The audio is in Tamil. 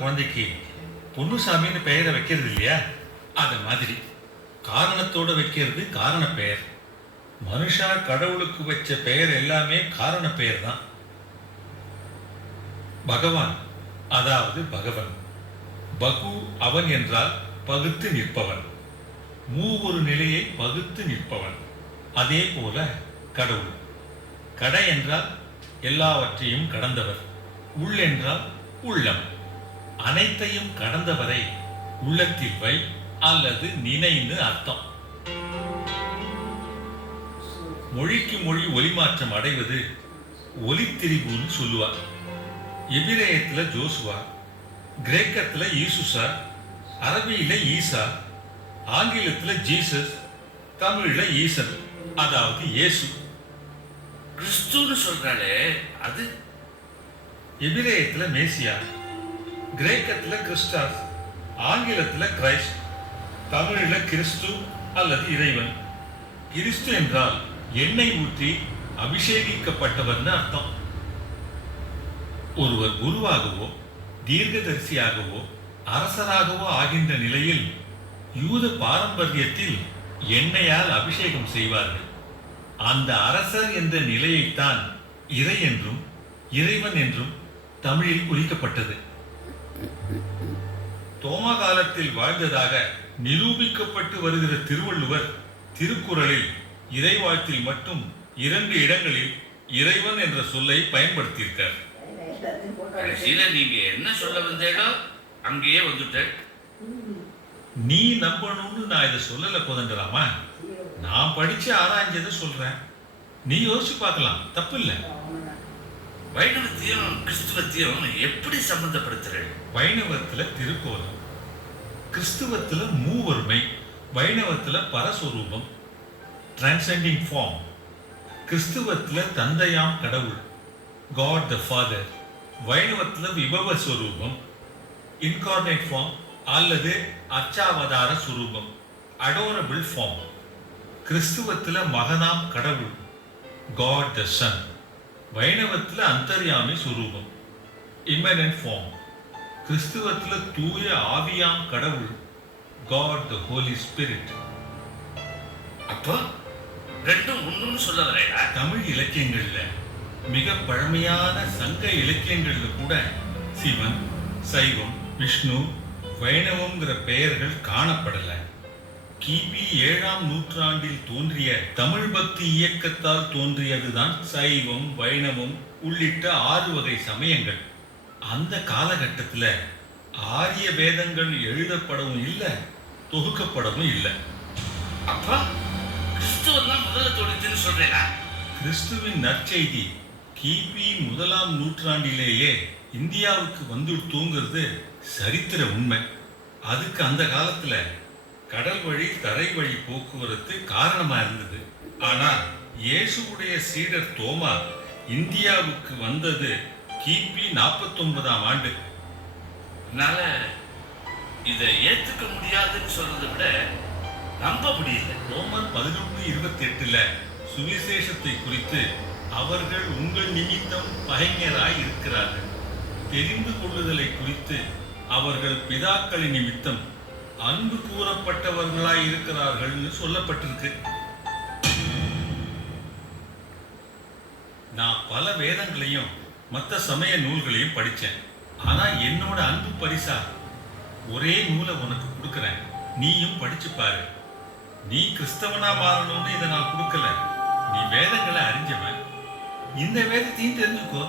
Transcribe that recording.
குழந்தைக்கு பொன்னுசாமின்னு பெயரை வைக்கிறது இல்லையா? அது மாதிரி காரணத்தோட வைக்கிறது காரண பெயர். மனுஷா கடவுளுக்கு வச்ச பெயர் எல்லாமே காரண பெயர் தான். பகவான் அதாவது பகவன். பகு அவன் என்றால் பகுத்து நிற்பவன், மூவொரு நிலையை பகுத்து நிற்பவன். அதே போல கடவுள். கடை என்றால் எல்லாவற்றையும் கடந்தவர், உள் என்றால் உள்ளம். அனைத்தையும் கடந்தவரை உள்ளத்தில் வை அல்லது நினைன்னு அர்த்தம். மொழிக்கு மொழி ஒலிமாற்றம் அடைவது ஒலித்திரிபுன்னு சொல்லுவார். எபிரேயத்துல ஜோசுவா, கிரேக்கத்துல ஈசுசா, அரபியில ஈசா, ஆங்கிலத்துல ஜீசஸ், தமிழ்ல ஈசன் அதாவது இயேசு. கிறிஸ்துன்னு சொல்றாளே அது? எபிரேயத்துல மேசியா, கிரேக்கத்துல கிறிஸ்டாஸ், ஆங்கிலத்துல கிரைஸ்ட், தமிழ்ல கிறிஸ்து அல்லது இறைவன். கிறிஸ்து என்றால் எண்ணெய் ஊற்றி அபிஷேகிக்கப்பட்டவர்னு அர்த்தம். ஒருவர் குருவாகவோ தீர்க்கதரிசியாகவோ அரசராகவோ ஆகின்ற நிலையில் யூத பாரம்பரியத்தில் எண்ணெயால் அபிஷேகம் செய்வார்கள். அந்த அரசர் என்ற நிலையைத்தான் இறை என்றும் இறைவன் என்றும் தமிழில் குறிக்கப்பட்டது. தோமா காலத்தில் வாழ்ந்ததாக நிரூபிக்கப்பட்டு வருகிற திருவள்ளுவர் திருக்குறளில் இறைவாழ்த்தில் மட்டும் 2 இடங்களில் இறைவன் என்ற சொல்லை பயன்படுத்தியிருக்கார். கடைசியில நீங்க என்ன சொல்ல வந்தேடோ அங்கேயே வந்துட்ட. நீ நம்பணும்னு நான் இதை சொல்லல கோதண்டராமா. நான் படிச்சு ஆராய்ஞ்சதை சொல்றேன். நீ யோசிச்சு பார்க்கலாம், தப்பு இல்லை. வைணவத்தையும் கிறிஸ்துவத்தையும் எப்படி சம்பந்தப்படுத்துற? வைணவத்துல திருக்கோலம், கிறிஸ்துவத்துல மூவொருமை, வைணவத்துல பரஸ்வரூபம் டிரான்செண்டிங் ஃபார்ம், கிறிஸ்துவத்துல தந்தையாம் கடவுள் God the Father, வைணவத்துல விபவ ஸ்வரூபம் இன்கார்னேட் ஃபார்ம் அல்லது அச்சாவதார சுரூபம் அடோரபிள் ஃபார்ம், கிறிஸ்துவத்துல மகனாம் கடவுள் God the Son, வைணவத்துல அந்தர்யாமி சுரூபம் இம்மனன்ட் ஃபார்ம், கிறிஸ்துவத்துல தூய ஆவியாம் கடவுள் God the Holy Spirit. அப்போ ரெண்டும் ஒண்ணுன்னு சொல்ல வரையா? தமிழ் இலக்கியங்கள்ல மிக பழமையான சங்க இலக்கியங்கள்ல கூட சிவன், சைவம், விஷ்ணு, வைணவம்ங்கிற பெயர்கள் காணப்படல. கிபி 7ஆம் நூற்றாண்டில் தோன்றிய தமிழ் பக்தி இயக்கத்தால் தோன்றியதுதான் சைவம், வைணவம் உள்ளிட்ட 6 வகை சமயங்கள். அந்த காலகட்டத்துல ஆரிய வேதங்கள் எழுதப்படவும் இல்லை, தொகுக்கப்படவும் இல்லை. அப்பா கிறிஸ்துவெல்லாம் முதல்ல தோணிச்சுன்னு சொல்றேனா? கிறிஸ்துவின் நற்செய்தி கிபி 1ஆம் நூற்றாண்டிலேயே இந்தியாவுக்கு வந்துடுத்துங்கிறது சரித்திர உண்மை. அதுக்கு அந்த காலத்துல கடல் வழி தரை வழி போக்குவரத்து காரணமா இருந்தது. ஆனா இயேசுவுடைய சீடர் தோமா இந்தியாவுக்கு வந்தது கிபி 49ஆம் ஆண்டு. அதனால இதை ஏத்துக்க முடியாதுன்னு சொல்றதை விட நம்ப முடியல. ரோமர் 11:28 சுவிசேஷத்தை குறித்து அவர்கள் உங்கள் நிமித்தம் பகைஞராய் இருக்கிறார்கள், தெரிந்து கொள்ளுதலை குறித்து அவர்கள் பிதாக்களின் நிமித்தம் அன்பு கூறப்பட்டவர்களாய் இருக்கிறார்கள்னு சொல்லப்பட்டிருக்கு. நான் பல வேதங்களையும் மற்ற சமய நூல்களையும் படித்தேன். ஆனா என்னோட அன்பு பரிசா ஒரே நூலை உனக்கு கொடுக்குறேன், நீயும் படிச்சு பாரு. நீ கிறிஸ்தவனா மாறணும்னு இதை நான் கொடுக்கல, நீ வேதங்களை அறிஞ்சவன், இந்த வேதத்தையும் தெரிஞ்சுக்கோ.